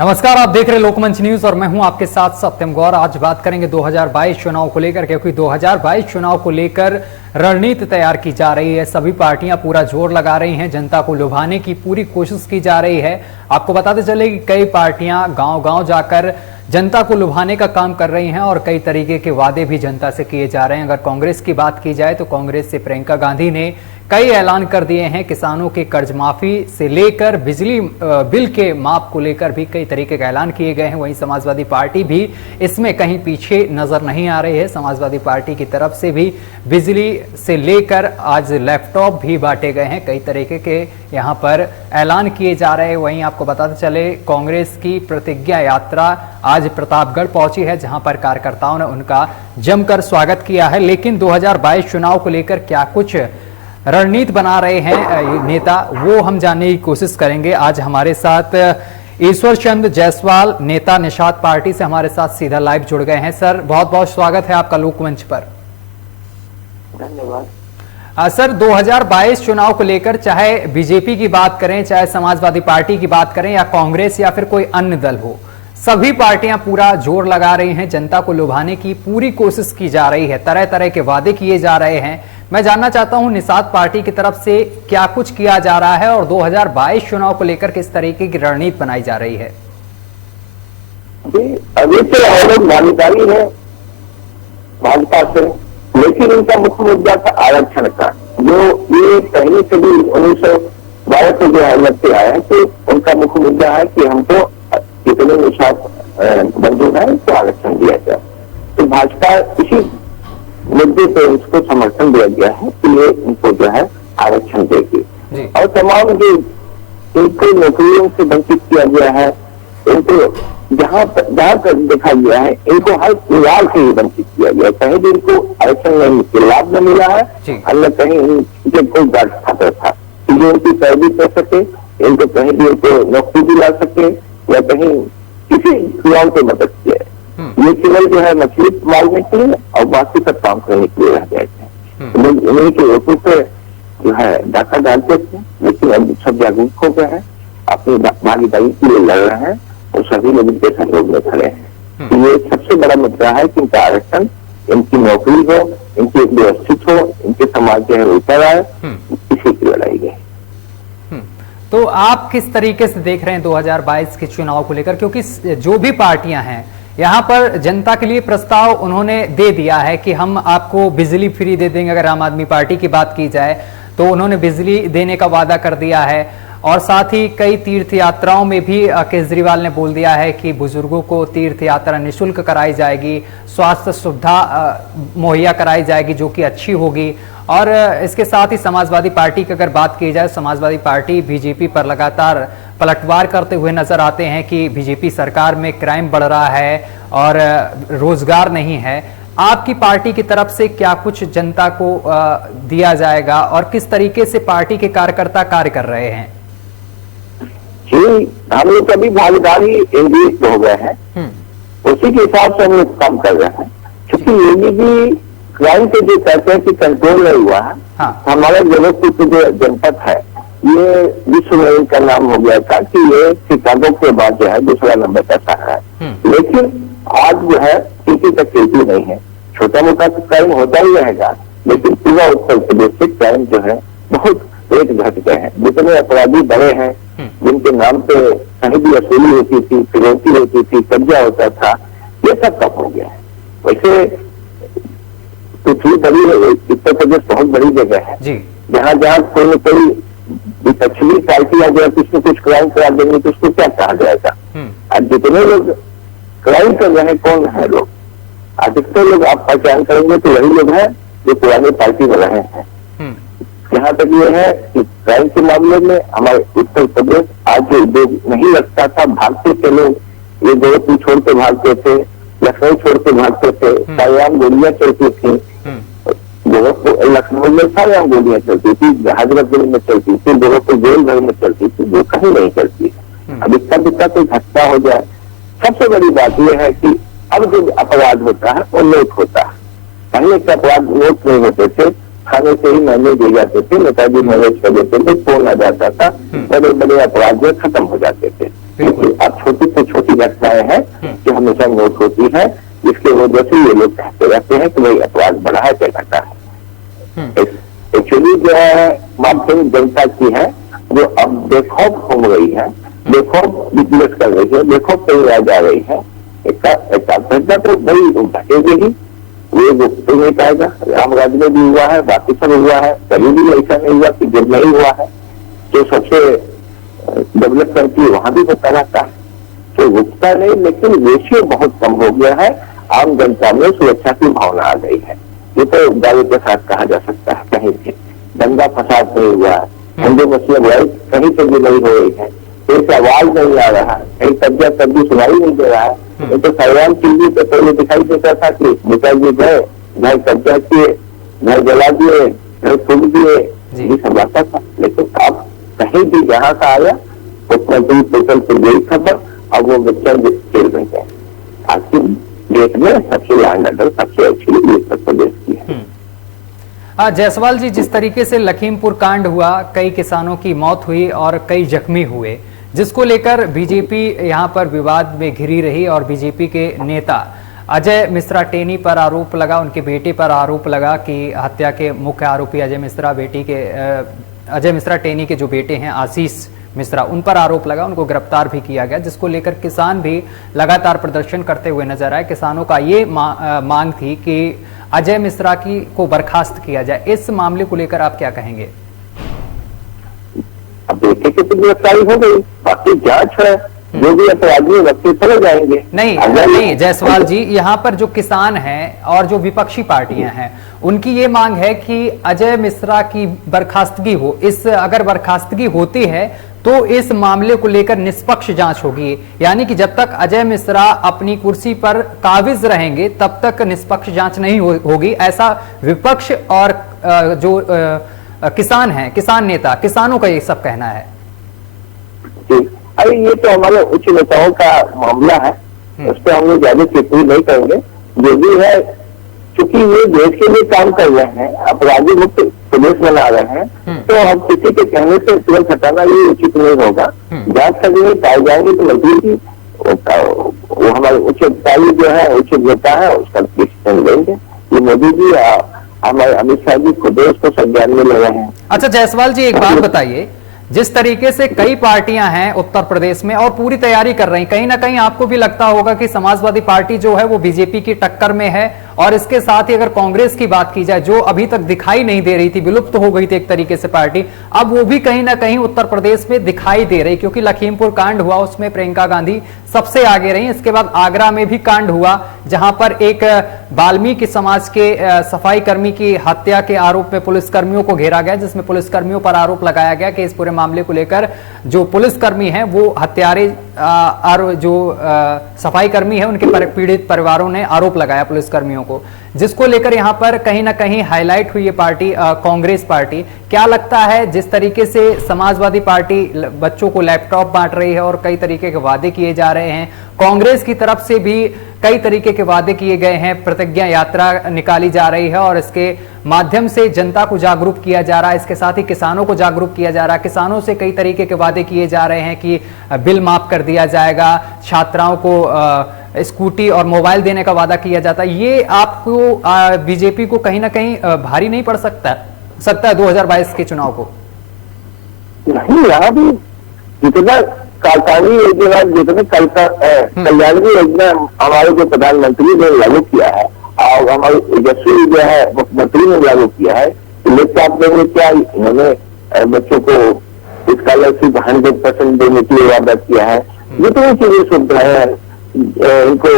नमस्कार, आप देख रहे लोकमंच न्यूज और मैं हूं आपके साथ सत्यम गौर। आज बात करेंगे 2022 चुनाव को लेकर, क्योंकि 2022 चुनाव को लेकर रणनीति तैयार की जा रही है। सभी पार्टियां पूरा जोर लगा रही हैं, जनता को लुभाने की पूरी कोशिश की जा रही है। आपको बताते चले कि कई पार्टियां गांव-गांव जाकर जनता को लुभाने का काम कर रही हैं और कई तरीके के वादे भी जनता से किए जा रहे हैं। अगर कांग्रेस की बात की जाए तो कांग्रेस से प्रियंका गांधी ने कई ऐलान कर दिए हैं। किसानों के कर्ज माफी से लेकर बिजली बिल के माफ को लेकर भी कई तरीके के ऐलान किए गए हैं। वहीं समाजवादी पार्टी भी इसमें कहीं पीछे नजर नहीं आ रही है। समाजवादी पार्टी की तरफ से भी बिजली से लेकर आज लैपटॉप भी बांटे गए हैं। कई तरीके के यहाँ पर ऐलान किए जा रहे हैं। वहीं आपको बताते चले कांग्रेस की प्रतिज्ञा यात्रा आज प्रतापगढ़ पहुंची है, जहां पर कार्यकर्ताओं ने उनका जमकर स्वागत किया है। लेकिन 2022 चुनाव को लेकर क्या कुछ रणनीति बना रहे हैं नेता, वो हम जानने की कोशिश करेंगे। आज हमारे साथ ईश्वर चंद जायसवाल, नेता निषाद पार्टी से हमारे साथ सीधा लाइव जुड़ गए हैं। सर, बहुत बहुत स्वागत है आपका लोकमंच पर। धन्यवाद। सर, 2022 चुनाव को लेकर चाहे बीजेपी की बात करें, चाहे समाजवादी पार्टी की बात करें या कांग्रेस या फिर कोई अन्य दल हो, सभी पार्टियां पूरा जोर लगा रही हैं। जनता को लुभाने की पूरी कोशिश की जा रही है, तरह तरह के वादे किए जा रहे हैं। मैं जानना चाहता हूं निषाद पार्टी की तरफ से क्या कुछ किया जा रहा है और 2022 चुनाव को लेकर किस तरीके की रणनीति बनाई जा रही है। जी, अभी से हम लोग भागीदारी है भाजपा से, लेकिन इनका मुख्य मुद्दा था आरक्षण का, जो ये पहले से भी 1912 से जो हालत से आया है, तो उनका मुख्य मुद्दा है कि हमको कितने निषाद बंधु है तो आरक्षण दिया जाए। तो भाजपा इसी मुद्दे पे उसको समर्थन दिया गया है कि ये इनको जो है आरक्षण देगी। और तमाम जो इनको नौकरियों से वंचित किया गया है, इनको जहाँ तक देखा गया है, इनको हर लाभ से ही वंचित किया गया है। कहीं भी इनको आरक्षण नहीं लाभ न मिला है, अन्य कहीं इनके कोई गार्ड खाता था कि जो उनकी पैरवी कर सके, इनको कहीं भी इनको नौकरी दिला सके या कहीं किसी युवाओं को मदद किया। ये केवल जो है मछली मारने के लिए और बाकी सब काम करने के लिए रह गए थे। इन्हीं के वोटों पे जो है डाका डालते थे, लेकिन अब सब जागरूक हो गए हैं, अपनी भागीदारी के लिए लड़ रहे हैं और सभी लोग इनके सहयोग में खड़े हैं। तो ये सबसे बड़ा मुद्दा है कि इनका आरक्षण, इनकी नौकरी हो, इनकी व्यवस्थित हो, इनके समाज जो है ऊपर आए, इसी की लड़ाई है। तो आप किस तरीके से देख रहे हैं 2022 के चुनाव को लेकर, क्योंकि जो भी पार्टियां हैं यहाँ पर जनता के लिए प्रस्ताव उन्होंने दे दिया है कि हम आपको बिजली फ्री दे देंगे। अगर आम आदमी पार्टी की बात की जाए तो उन्होंने बिजली देने का वादा कर दिया है और साथ ही कई तीर्थ यात्राओं में भी केजरीवाल ने बोल दिया है कि बुजुर्गों को तीर्थ यात्रा निःशुल्क कराई जाएगी, स्वास्थ्य सुविधा मुहैया कराई जाएगी जो कि अच्छी होगी। और इसके साथ ही समाजवादी पार्टी की अगर बात की जाए, समाजवादी पार्टी बीजेपी पर लगातार पलटवार करते हुए नजर आते हैं कि बीजेपी सरकार में क्राइम बढ़ रहा है और रोजगार नहीं है। आपकी पार्टी की तरफ से क्या कुछ जनता को दिया जाएगा और किस तरीके से पार्टी के कार्यकर्ता कार्य कर रहे हैं? जी, हम लोग कभी भागीदारी एंगेज हो गए हैं, उसी के हिसाब से हम लोग काम कर रहे हैं। क्योंकि ये भी क्राइम के जो कहते हैं कि कंट्रोल नहीं हुआ है। हमारे जबलपुर की जो जनपद है, ये विश्व में इनका नाम हो गया था कि ये शिकागो के बाद जो है दूसरा नंबर का शहर है। लेकिन आज जो है किसी तक खेती नहीं है। छोटा मोटा तो क्राइम होता ही रहेगा, लेकिन पूरा उत्तर प्रदेश से क्राइम जो है बहुत रेट घट गए हैं। जितने अपराधी बड़े हैं, जिनके नाम पे कहीं भी वसूली होती थी, फिरौती होती थी, कब्जा होता था, ये सब कम हो गया है। वैसे पृथ्वी बड़ी है, उत्तर प्रदेश बहुत बड़ी जगह है, जहाँ जहाँ कोई न कोई विपक्षी पार्टी आ जाए, कुछ न कुछ क्राइम करा देंगे तो उसको क्या कहा जाएगा। आज जितने लोग क्राइम कर रहे हैं, कौन है लोग? अधिकतर लोग आप पहचान करेंगे तो वही लोग हैं जो पुरानी पार्टी में रहे हैं। यहाँ तक ये है कि क्राइम के मामले में हमारे उत्तर प्रदेश आज जो नहीं लगता था, भागते थे लोग, ये गोरखपुर छोड़ के भागते थे, लखनऊ छोड़ के भागते थे, सायाम गोलियां चलती थी, लखनऊ में सायाम गोलियां चलती थी, हजरतगंज में चलती थी, गोरखपुर जेल भर में चलती थी, जो कहीं नहीं चलती। अब इतना दिक्कत कोई घटना हो जाए। सबसे बड़ी बात यह है कि अब जो अपराध होता है वो नोट होता है। पहले के अपराध नोट नहीं होते थे, खाने से ही महंगे दे जाते थे, नेताजी मैनेज कर देते थे, फोन आ जाता था, बड़े बड़े अपराध खत्म हो जाते थे। बिल्कुल। अब छोटी से छोटी घटनाएं हैं जो हमेशा नोट होती है, जिसके वजह से ये लोग कहते रहते हैं कि भाई अपराध बढ़ा है, क्या घटा है। एक्चुअली जो है माध्यम जनता की है, जो अब बेखौफ घूम रही है, बेखौफ बिजनेस कर रही है, बेखौफ कहीं रह जा रही है। घटना तो भाई घटेगी ही, ये कोई नहीं पाएगा। रामराज में भी हुआ है, बाकी सब हुआ है, कभी भी ऐसा नहीं हुआ कि जब नहीं हुआ है। जो सबसे डेवलप करती है वहां भी होता रहता है, तो रुकता नहीं, लेकिन रेशियो बहुत कम हो गया है। आम जनता में सुरक्षा की भावना आ गई है, ये तो दावे के साथ कहा जा सकता है। कहीं भी दंगा फसाद नहीं हुआ है, हिंदू मुस्लिम लड़ाई कहीं से भी नहीं हो रही है, कोई आवाज नहीं आ रहा है, कहीं कब्जा कब्जी सुनाई नहीं दे रहा है। ये तो सैलान टीवी पे पहले दिखाई देता था कि नेताजी गए, घर कब्जा किए, घर जला दिए, घर फूक दिए, ये सब आता था। लेकिन अब कहीं भी जहाँ का आया मुख्यमंत्री पोर्टल पर गई खबर, अब वो बच्चा जेल में गए। आज की डेट में सबसे लैंड ऑर्डर सबसे अच्छी उत्तर प्रदेश की है। जायसवाल जी, जिस तरीके से लखीमपुर कांड हुआ, कई किसानों की मौत हुई और कई जख्मी हुए, जिसको लेकर बीजेपी यहां पर विवाद में घिरी रही और बीजेपी के नेता अजय मिश्रा टेनी पर आरोप लगा, उनके बेटे पर आरोप लगा कि हत्या के मुख्य आरोपी अजय मिश्रा टेनी के जो बेटे हैं आशीष मिश्रा, उन पर आरोप लगा, उनको गिरफ्तार भी किया गया, जिसको लेकर किसान भी लगातार प्रदर्शन करते हुए नजर आए। किसानों का ये मांग थी कि अजय मिश्रा को बर्खास्त किया जाए। इस मामले को लेकर आप क्या कहेंगे? अब बेटे की तो गिरफ्तारी हो गई, बाकी जांच है, जो भी अपराधी व्यक्ति चले जाएंगे। नहीं जायसवाल जी, यहाँ पर जो किसान हैं और जो विपक्षी पार्टियां हैं, उनकी ये मांग है कि अजय मिश्रा की बर्खास्तगी हो। अगर बर्खास्तगी होती है तो इस मामले को लेकर निष्पक्ष जांच होगी, यानी कि जब तक अजय मिश्रा अपनी कुर्सी पर काबिज रहेंगे तब तक निष्पक्ष जांच नहीं होगी। ऐसा विपक्ष और जो किसान हैं, किसान नेता, किसानों का ये सब कहना है। अरे ये तो हमारे उच्च नेताओं का मामला है, उस पर हम लोग ज्यादा टिप्पणी नहीं करेंगे। जो भी है, चूंकि ये देश के लिए काम कर रहे हैं, अपराधी मुक्त प्रदेश बना रहे हैं, तो हम किसी के कहने से तुरंत हटाना ये उचित नहीं होगा। जांच करने पाए जाएंगे तो मजबूरी वो हमारे उच्च अधिकारी जो है, उच्च नेता है, उसका डिसीजन लेंगे। ये मोदी जी हमारे अमित शाह जी खुद उसको संज्ञान में ले रहे हैं। अच्छा जायसवाल जी, एक बात बताइए, जिस तरीके से कई पार्टियां हैं उत्तर प्रदेश में और पूरी तैयारी कर रही, कहीं ना कहीं आपको भी लगता होगा कि समाजवादी पार्टी जो है वो बीजेपी की टक्कर में है, और इसके साथ ही अगर कांग्रेस की बात की जाए, जो अभी तक दिखाई नहीं दे रही थी, विलुप्त हो गई थी एक तरीके से पार्टी, अब वो भी कहीं ना कहीं उत्तर प्रदेश में दिखाई दे रही, क्योंकि लखीमपुर कांड हुआ उसमें प्रियंका गांधी सबसे आगे रही। इसके बाद आगरा में भी कांड हुआ, जहां पर एक वाल्मीकि समाज के सफाई कर्मी की हत्या के आरोप में पुलिसकर्मियों को घेरा गया, जिसमें पुलिसकर्मियों पर आरोप लगाया गया कि इस पूरे मामले को लेकर जो पुलिसकर्मी हैं वो हत्यारे और जो सफाई कर्मी है उनके पीड़ित परिवारों ने आरोप लगाया पुलिसकर्मियों को, जिसको लेकर यहां पर कहीं ना कहीं हाईलाइट हुई ये पार्टी कांग्रेस पार्टी। क्या लगता है, जिस तरीके से समाजवादी पार्टी बच्चों को लैपटॉप बांट रही है और कई तरीके के वादे किए जा रहे हैं, कांग्रेस की तरफ से भी कई तरीके के वादे किए गए हैं, प्रतिज्ञा यात्रा निकाली जा रही है और इसके माध्यम से जनता को जागरूक किया जा रहा है, इसके साथ ही किसानों को जागरूक किया जा रहा है, किसानों से कई तरीके के वादे किए जा रहे हैं कि बिल माफ कर दिया जाएगा, छात्राओं को स्कूटी और मोबाइल देने का वादा किया जाता है। ये आपको बीजेपी को कहीं ना कहीं भारी नहीं पड़ सकता है 2022 के चुनाव को? नहीं, यहाँ भी जितना कालकानी योजना, जितने कल्याणकारी योजना हमारे जो प्रधानमंत्री ने लागू किया है और हमारे यशस्वी जो है मुख्यमंत्री ने लागू किया है, लैपटॉप देने क्या इन्होंने बच्चों को स्कॉलरशिप 100% देने के लिए वादा किया है। जितनी चीजें सुविधाएं हैं, इनको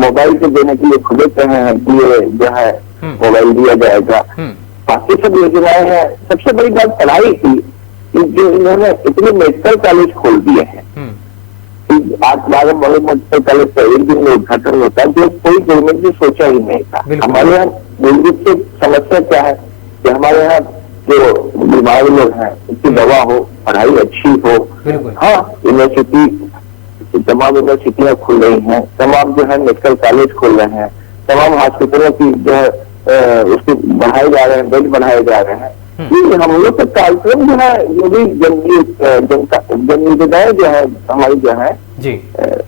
मोबाइल को देने के लिए खुले कहे हैं कि ये जो है मोबाइल दिया जाएगा, बाकी सब योजनाएं हैं। सबसे बड़ी बात पढ़ाई की, जो इन्होंने इतने मेडिकल कॉलेज खोल दिए हैं, 8-12 बड़े मेडिकल कॉलेज का एक दिन में उद्घाटन होता है, जो कोई गवर्नमेंट ने सोचा ही नहीं था। हमारे यहाँ मूल रूप से समस्या क्या है कि हमारे यहाँ जो बीमार लोग हैं उनकी दवा हो, पढ़ाई अच्छी हो। हाँ, यूनिवर्सिटी, तमाम यूनिवर्सिटियां खुल रही हैं, तमाम जो है मेडिकल कॉलेज खोल रहे हैं, तमाम हॉस्पिटलों की जो है उसको बढ़ाए जा रहे हैं, बेड बढ़ाए जा रहे हैं, कि हम लोग का कार्यक्रम जो है, जो भी जनयोजनाएं जो है हमारी जो है जी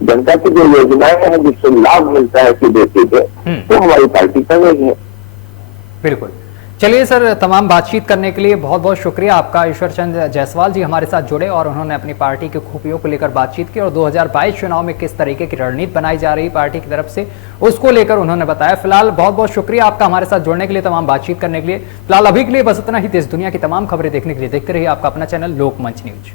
जनता की जो योजनाएं हैं जिससे लाभ मिलता है सीधे सीधे, तो हमारी पार्टी कर रही है। बिल्कुल। चलिए सर, तमाम बातचीत करने के लिए बहुत बहुत शुक्रिया आपका। ईश्वर चंद जायसवाल जी हमारे साथ जुड़े और उन्होंने अपनी पार्टी की खूबियों को लेकर बातचीत की और 2022 चुनाव में किस तरीके की रणनीति बनाई जा रही पार्टी की तरफ से उसको लेकर उन्होंने बताया। फिलहाल बहुत बहुत शुक्रिया आपका हमारे साथ जुड़ने के लिए, तमाम बातचीत करने के लिए। फिलहाल अभी के लिए बस इतना ही। देश दुनिया की तमाम खबरें देखने के लिए देखते रहिए आपका अपना चैनल लोकमंच न्यूज।